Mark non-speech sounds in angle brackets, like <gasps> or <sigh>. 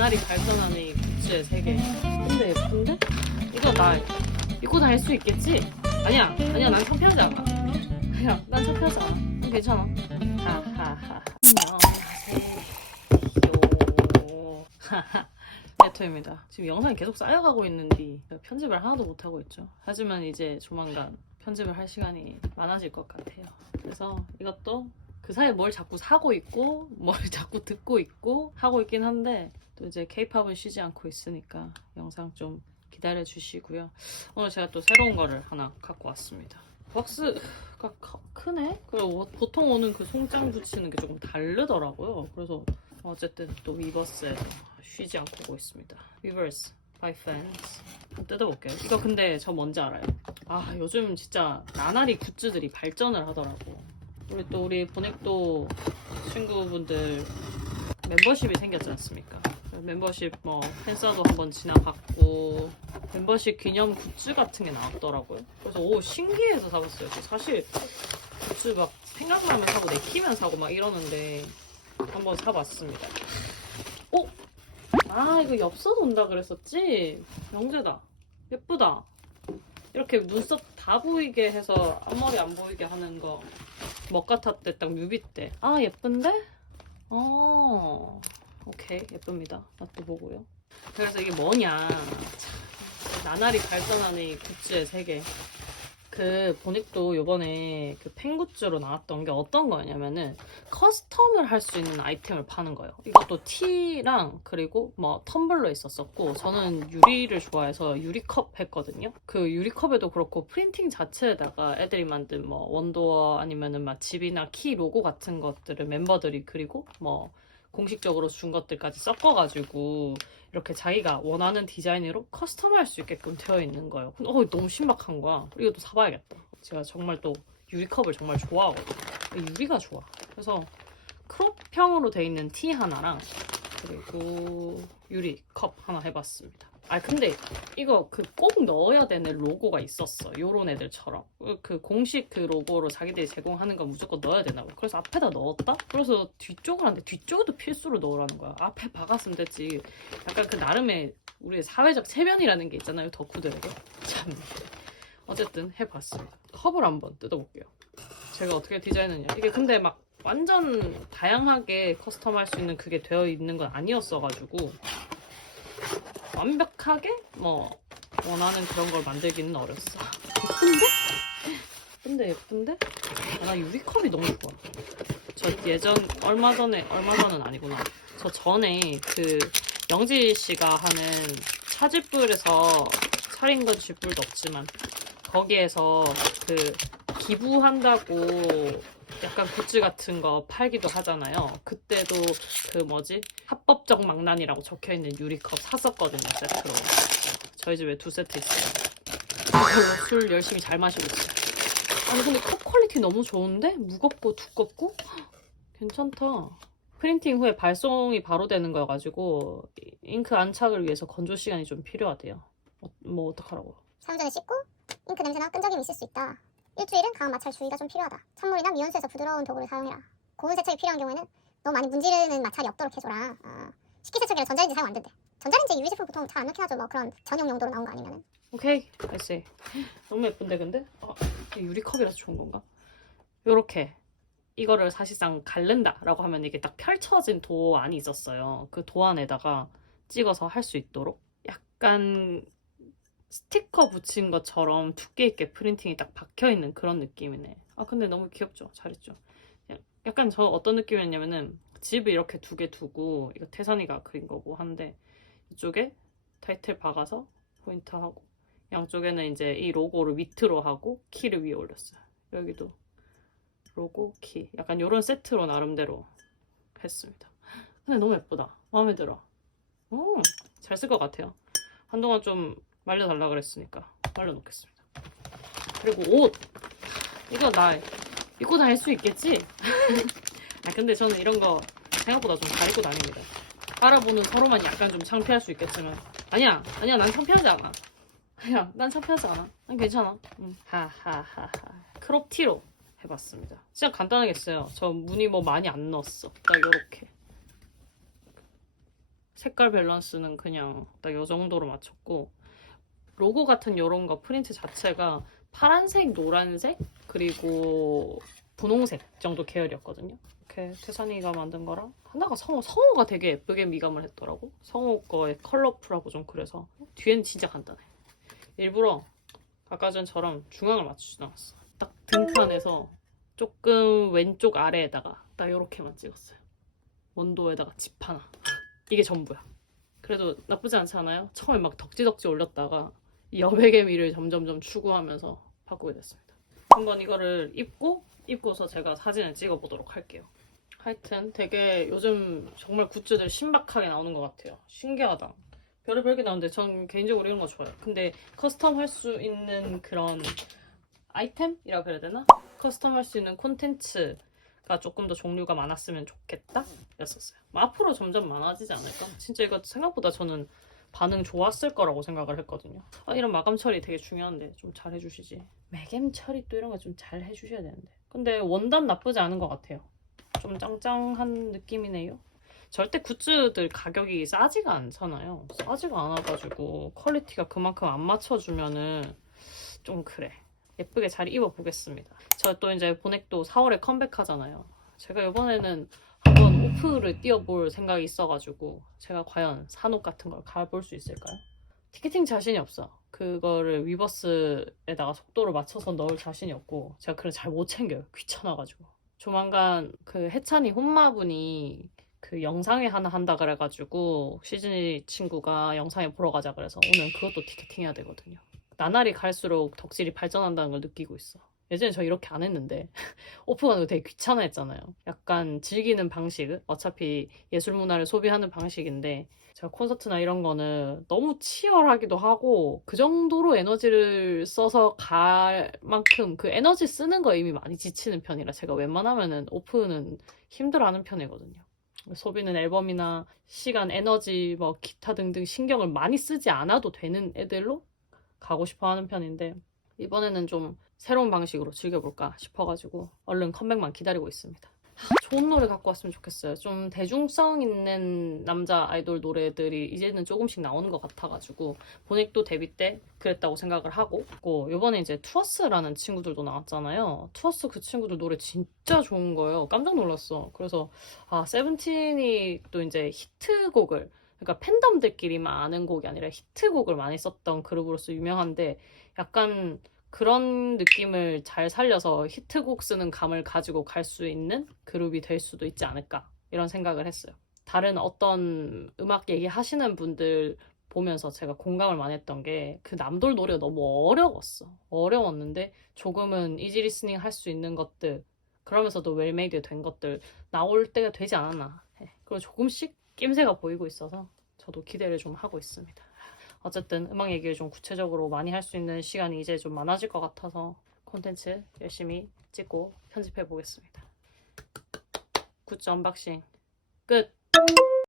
나날이 발전하는 이 굿즈의 세계. 근데 예쁜데? 이거 나 입고 다닐 수 있겠지? 아니야, 아니야, 난 창피하지 않아. 아니야, 난 창피하지 않아. 난 괜찮아. 하하하. 안녕하세요. 하하. 네토입니다. 지금 영상이 계속 쌓여가고 있는데 편집을 하나도 못하고 있죠. 하지만 이제 조만간 편집을 할 시간이 많아질 것 같아요. 그래서 이것도 그 사이에 뭘 자꾸 사고 있고 뭘 <laughs> 자꾸 듣고 있고 하고 있긴 한데 또 이제 케이팝은 쉬지 않고 있으니까 영상 좀 기다려 주시고요. 오늘 제가 또 새로운 거를 하나 갖고 왔습니다. 박스가 커- 크네? 그리고 보통 오는 그 송장 붙이는 게 조금 다르더라고요. 그래서 어쨌든 또 위버스에서 쉬지 않고 오고 있습니다. 위버스 fans. 한번 뜯어볼게요. 이거 근데 저 뭔지 알아요? 아 요즘 진짜 나날이 굿즈들이 발전을 하더라고. 우리 또 우리 보넥도 친구분들 멤버십이 생겼지 않습니까? 멤버십 뭐 팬싸도 한번 지나봤고 멤버십 기념 굿즈 같은 게 나왔더라고요. 그래서 오 신기해서 사봤어요. 저 사실 굿즈 막 생각나면 사고 내키면 사고 막 이러는데 한번 사봤습니다. 오! 아 이거 엽서도 온다 그랬었지? 영재다. 예쁘다. 이렇게 눈썹 다 보이게 해서 앞머리 안 보이게 하는 거 먹같아 때딱 뮤비 때. 아 예쁜데? 어 오케이 예쁩니다. 맛도 보고요. 그래서 이게 뭐냐? 참, 나날이 발전하는 이 굿즈의 세계. 그 보닉도 요번에 그 팬굿즈로 나왔던 게 어떤 거냐면은 커스텀을 할 수 있는 아이템을 파는 거예요. 이것도 티랑 그리고 뭐 텀블러 있었었고 저는 유리를 좋아해서 유리컵 했거든요. 그 유리컵에도 그렇고 프린팅 자체에다가 애들이 만든 뭐 원도어 아니면은 막 집이나 키 로고 같은 것들을 멤버들이 그리고 뭐 공식적으로 준 것들까지 섞어가지고 이렇게 자기가 원하는 디자인으로 커스텀할 수 있게끔 되어 있는 거예요. 근데 어, 너무 신박한 거야. 이것도 사봐야겠다. 제가 정말 또 유리컵을 정말 좋아하거든요. 유리가 좋아. 그래서 크롭형으로 돼 있는 티 하나랑 그리고 유리 컵 하나 해봤습니다. 아 근데 이거 그 꼭 넣어야 되는 로고가 있었어. 요런 애들처럼 그 공식 그 로고로 자기들이 제공하는 건 무조건 넣어야 되나 봐. 그래서 앞에다 넣었다. 그래서 뒤쪽을 하는데 뒤쪽에도 필수로 넣으라는 거야. 앞에 박았으면 됐지. 약간 그 나름의 우리의 사회적 체면이라는 게 있잖아요. 덕후들에게. 참. 어쨌든 해봤습니다. 컵을 한번 뜯어볼게요. 제가 어떻게 디자인했냐. 이게 근데 막 완전 다양하게 커스텀할 수 있는 그게 되어 있는 건 아니었어가지고 완벽하게 뭐 원하는 그런 걸 만들기는 어렸어. 예쁜데? 예쁜데 예쁜데? 아, 나 유리컵이 너무 좋아. 저 예전 얼마 전에 얼마 전은 아니구나. 저 전에 그 영지 씨가 하는 차집불에서 차린 건 집불도 없지만 거기에서 그 기부한다고 약간 굿즈 같은 거 팔기도 하잖아요. 그때도 그 뭐지 합법적 망난이라고 적혀 있는 유리컵 샀었거든요 세트로. 저희 집에 두 세트 있어요. 술 열심히 잘 마시고 있어요. 아니 근데 컵 퀄리티 너무 좋은데 무겁고 두껍고 헉, <gasps> 괜찮다. 프린팅 후에 발송이 바로 되는 거여가지고 이- 잉크 안착을 위해서 건조 시간이 좀 필요하대요. 어, 뭐 어떡하라고? 사용 전에 씻고 잉크 냄새나 끈적임이 있을 수 있다. 일주일은 강한 마찰 주의가 좀 필요하다. 찬물이나 미온수에서 부드러운 도구를 사용해라. 고온 세척이 필요한 경우에는 너무 많이 문지르는 마찰이 없도록 해줘라. 어, 식기세척기는 전자레인지 사용 안 된대. 전자레인지 유리 제품 보통 잘 안 넣긴 하죠. 뭐 그런 전용 용도로 나온 거 아니면은. 오케이, 알았어. 너무 예쁜데 근데? 어, 이게 유리컵이라서 좋은 건가? 요렇게 이거를 사실상 갈른다라고 하면 이게 딱 펼쳐진 도안이 있었어요. 그 도안에다가 찍어서 할 수 있도록 약간 스티커 붙인 것처럼 두께 있게 프린팅이 딱 박혀 있는 그런 느낌이네. 아 근데 너무 귀엽죠? 잘했죠? 야- 약간 저 어떤 느낌이었냐면은 집을 이렇게 두 개 두고 이거 태산이가 그린 거고 한데 이쪽에 타이틀 박아서 포인트 하고 양쪽에는 이제 이 로고를 밑으로 하고 키를 위에 올렸어요. 여기도 로고, 키. 약간 이런 세트로 나름대로 했습니다. 근데 너무 예쁘다. 마음에 들어. 오, 잘 쓸 것 같아요. 한동안 좀 말려달라 그랬으니까 말려놓겠습니다. 그리고 옷! 이거 나 입고 다닐 수 있겠지? <laughs> 아, 근데 저는 이런 거 생각보다 좀 잘 입고 다닙니다. 알아보는 서로만 약간 좀 창피할 수 있겠지만 아니야, 아니야, 난 창피하지 않아. 아니야, 난 창피하지 않아. 난 괜찮아. 응. 하하하하. 크롭티로 해봤습니다. 진짜 간단하겠어요. 저 무늬 뭐 많이 안 넣었어. 딱 요렇게. 색깔 밸런스는 그냥 딱 요 정도로 맞췄고 로고 같은 요런 거 프린트 자체가 파란색, 노란색 그리고 분홍색 정도 계열이었거든요. 이렇게 태산이가 만든 거랑 하나가 성우 성우가 되게 예쁘게 미감을 했더라고. 성우 거에 컬러풀하고 좀 그래서 뒤에는 진짜 간단해. 일부러 아까 전처럼 중앙을 맞추지 않았어. 딱 등판에서 조금 왼쪽 아래에다가 딱 이렇게만 찍었어요. 원도에다가 집 하나. 이게 전부야. 그래도 나쁘지 않지 않아요? 처음에 막 덕지덕지 올렸다가 이 여백의 미를 점점점 추구하면서 바꾸게 됐습니다. 한번 이거를 입고 입고서 제가 사진을 찍어보도록 할게요. 하여튼 되게 요즘 정말 굿즈들 신박하게 나오는 것 같아요. 신기하다. 별의별 게 나오는데 전 개인적으로 이런 거 좋아해요. 근데 커스텀 할 수 있는 그런 아이템이라 그래야 되나? 커스텀 할 수 있는 콘텐츠가 조금 더 종류가 많았으면 좋겠다? 였었어요. 뭐 앞으로 점점 많아지지 않을까? 진짜 이거 생각보다 저는 반응 좋았을 거라고 생각을 했거든요. 아, 이런 마감 처리 되게 중요한데 좀 잘 해주시지. 매겜 처리 또 이런 거 좀 잘 해주셔야 되는데. 근데 원단 나쁘지 않은 것 같아요. 좀 짱짱한 느낌이네요. 절대 굿즈들 가격이 싸지가 않잖아요. 싸지가 않아가지고 퀄리티가 그만큼 안 맞춰주면은 좀 그래. 예쁘게 잘 입어보겠습니다. 저 또 이제 보넥도 4월에 컴백하잖아요. 제가 이번에는 한번 오프를 띄워볼 생각이 있어가지고 제가 과연 산옥 같은 걸 가볼 수 있을까요? 티켓팅 자신이 없어. 그거를 위버스에다가 속도를 맞춰서 넣을 자신이 없고 제가 그걸 잘 못 챙겨요. 귀찮아가지고. 조만간 그 해찬이 혼마분이 그 영상회 하나 한다 그래가지고 시즈니 친구가 영상에 보러 가자 그래서 오늘 그것도 티켓팅 해야 되거든요. 나날이 갈수록 덕질이 발전한다는 걸 느끼고 있어. 예전에 저 이렇게 안 했는데 <laughs> 오프가는 거 되게 귀찮아 했잖아요. 약간 즐기는 방식, 어차피 예술 문화를 소비하는 방식인데 제가 콘서트나 이런 거는 너무 치열하기도 하고 그 정도로 에너지를 써서 갈 만큼 그 에너지 쓰는 거 이미 많이 지치는 편이라 제가 웬만하면은 오프는 힘들어하는 편이거든요. 소비는 앨범이나 시간, 에너지, 뭐 기타 등등 신경을 많이 쓰지 않아도 되는 애들로 가고 싶어 하는 편인데 이번에는 좀 새로운 방식으로 즐겨볼까 싶어가지고 얼른 컴백만 기다리고 있습니다. 하, 좋은 노래 갖고 왔으면 좋겠어요. 좀 대중성 있는 남자 아이돌 노래들이 이제는 조금씩 나오는 것 같아가지고 보넥도 데뷔 때 그랬다고 생각을 하고 고 이번에 이제 투어스라는 친구들도 나왔잖아요. 투어스 그 친구들 노래 진짜 좋은 거예요. 깜짝 놀랐어. 그래서 아 세븐틴이 또 이제 히트곡을 그러니까 팬덤들끼리만 아는 곡이 아니라 히트곡을 많이 썼던 그룹으로서 유명한데 약간 그런 느낌을 잘 살려서 히트곡 쓰는 감을 가지고 갈 수 있는 그룹이 될 수도 있지 않을까 이런 생각을 했어요. 다른 어떤 음악 얘기 하시는 분들 보면서 제가 공감을 많이 했던 게 그 남돌 노래가 너무 어려웠어. 어려웠는데 조금은 이지 리스닝 할 수 있는 것들 그러면서도 웰메이드 된 것들 나올 때가 되지 않았나. 해. 그리고 조금씩 낌새가 보이고 있어서 저도 기대를 좀 하고 있습니다. 어쨌든 음악 얘기를 좀 구체적으로 많이 할 수 있는 시간이 이제 좀 많아질 것 같아서 콘텐츠 열심히 찍고 편집해 보겠습니다. 굿즈 언박싱 끝!